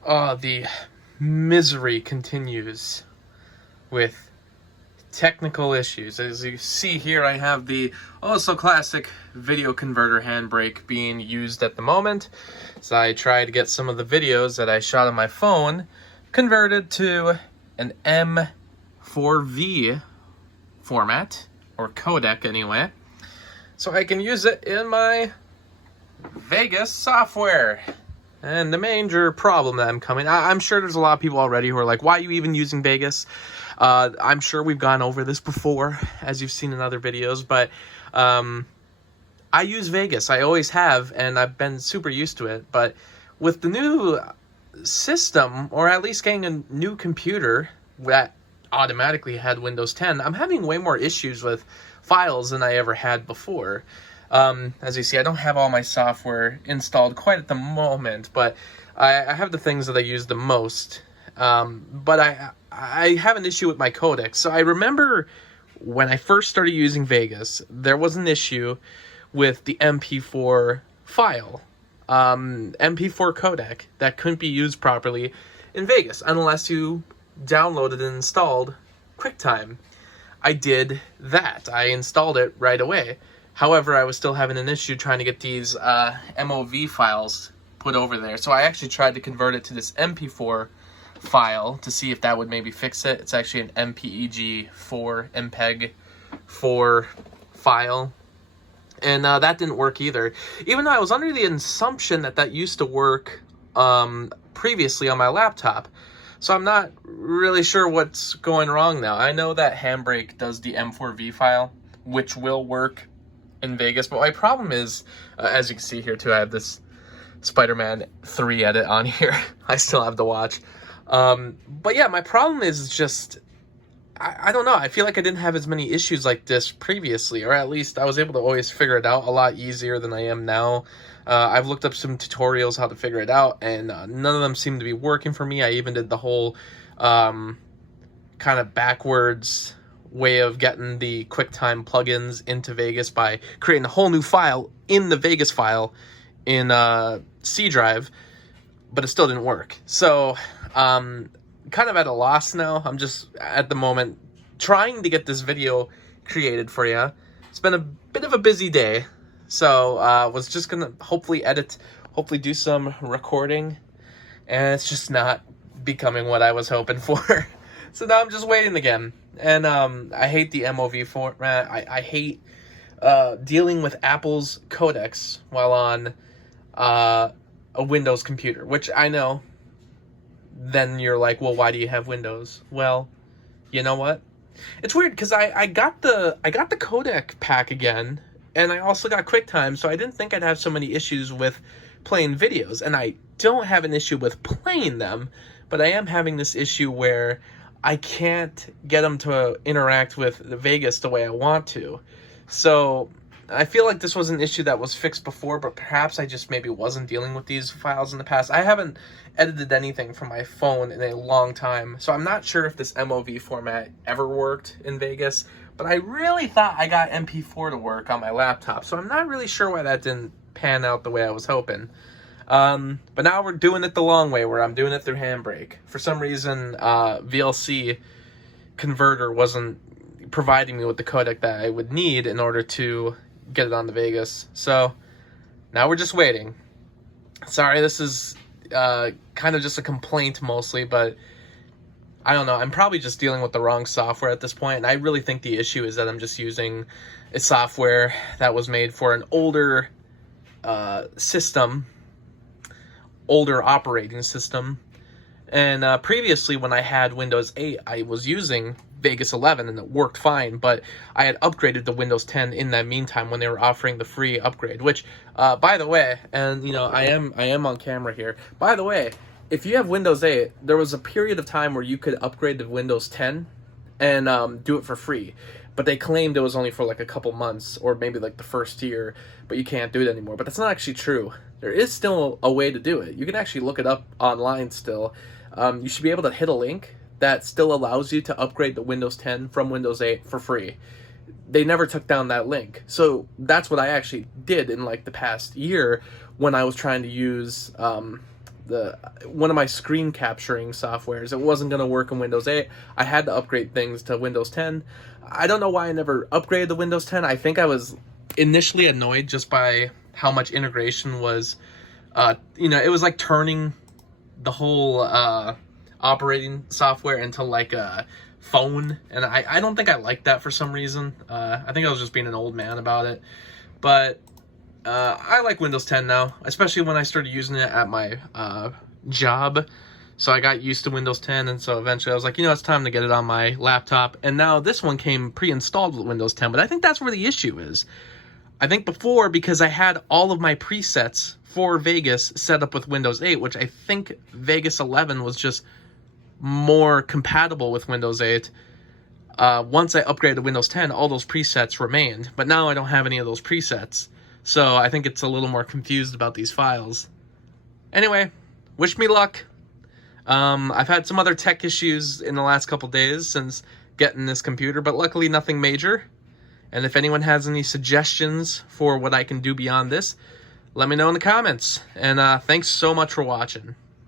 The misery continues with technical issues. As you see here, I have the so classic video converter handbrake being used at the moment. So I try to get some of the videos that I shot on my phone converted to an M4V format, or codec anyway, so I can use it in my Vegas software. And the major problem that I'm sure there's a lot of people already who are like, why are you even using Vegas? I'm sure we've gone over this before, as you've seen in other videos, but I use Vegas. I always have, and I've been super used to it. But with the new system, or at least getting a new computer that automatically had Windows 10, I'm having way more issues with files than I ever had before. As you see, I don't have all my software installed quite at the moment, but I have the things that I use the most. But I have an issue with my codecs. So I remember when I first started using Vegas, there was an issue with the MP4 file, MP4 codec, that couldn't be used properly in Vegas unless you downloaded and installed QuickTime. I did that. I installed it right away. However, I was still having an issue trying to get these MOV files put over there. So I actually tried to convert it to this MP4 file to see if that would maybe fix it. It's actually an MPEG-4, MPEG-4 file. And that didn't work either. Even though I was under the assumption that that used to work previously on my laptop. So I'm not really sure what's going wrong now. I know that Handbrake does the M4V file, which will work in Vegas, but my problem is, as you can see here too, I have this Spider-Man 3 edit on here. I still have to watch. But yeah, my problem is just, I don't know, I feel like I didn't have as many issues like this previously, or at least I was able to always figure it out a lot easier than I am now. I've looked up some tutorials how to figure it out, and none of them seem to be working for me. I even did the whole kind of backwards way of getting the QuickTime plugins into Vegas by creating a whole new file in the Vegas file in C drive, but it still didn't work. So kind of at a loss now. I'm just at the moment trying to get this video created for you. It's been a bit of a busy day, so was just gonna hopefully do some recording, and it's just not becoming what I was hoping for. So now I'm just waiting again. And I hate the MOV format. I hate dealing with Apple's codecs while on a Windows computer, which I know. Then you're like, well, why do you have Windows? Well, you know what? It's weird because I got the codec pack again, and I also got QuickTime, so I didn't think I'd have so many issues with playing videos. And I don't have an issue with playing them, but I am having this issue where I can't get them to interact with the Vegas the way I want to. So I feel like this was an issue that was fixed before, but perhaps I just maybe wasn't dealing with these files in the past. I haven't edited anything from my phone in a long time, so I'm not sure if this MOV format ever worked in Vegas, but I really thought I got MP4 to work on my laptop, so I'm not really sure why that didn't pan out the way I was hoping. But now we're doing it the long way, where I'm doing it through Handbrake. For some reason, VLC converter wasn't providing me with the codec that I would need in order to get it on the Vegas. So now we're just waiting. Sorry, this is kind of just a complaint mostly, but I don't know. I'm probably just dealing with the wrong software at this point, and I really think the issue is that I'm just using a software that was made for an older system, older operating system. And previously, when I had Windows 8, I was using Vegas 11 and it worked fine, but I had upgraded to Windows 10 in that meantime when they were offering the free upgrade, which by the way, and you know, I am on camera here, by the way, if you have Windows 8, there was a period of time where you could upgrade to Windows 10 and do it for free, but they claimed it was only for like a couple months or maybe like the first year, but you can't do it anymore. But that's not actually true. There is still a way to do it. You can actually look it up online still. You should be able to hit a link that still allows you to upgrade to Windows 10 from Windows 8 for free. They never took down that link. So that's what I actually did in like the past year when I was trying to use the one of my screen capturing softwares. It wasn't going to work in Windows 8. I had to upgrade things to Windows 10. I don't know why I never upgraded to Windows 10. I think I was initially annoyed just by how much integration was, it was like turning the whole operating software into like a phone, and I don't think I liked that for some reason. I think I was just being an old man about it, but I like Windows 10 now, especially when I started using it at my job. So I got used to Windows 10, and so eventually I was like, it's time to get it on my laptop. And now this one came pre-installed with Windows 10, but I think that's where the issue is. I think before, because I had all of my presets for Vegas set up with Windows 8, which I think Vegas 11 was just more compatible with Windows 8. Once I upgraded to Windows 10, all those presets remained, but now I don't have any of those presets. So I think it's a little more confused about these files. Anyway, wish me luck. I've had some other tech issues in the last couple days since getting this computer, but luckily nothing major. And if anyone has any suggestions for what I can do beyond this, let me know in the comments. And thanks so much for watching.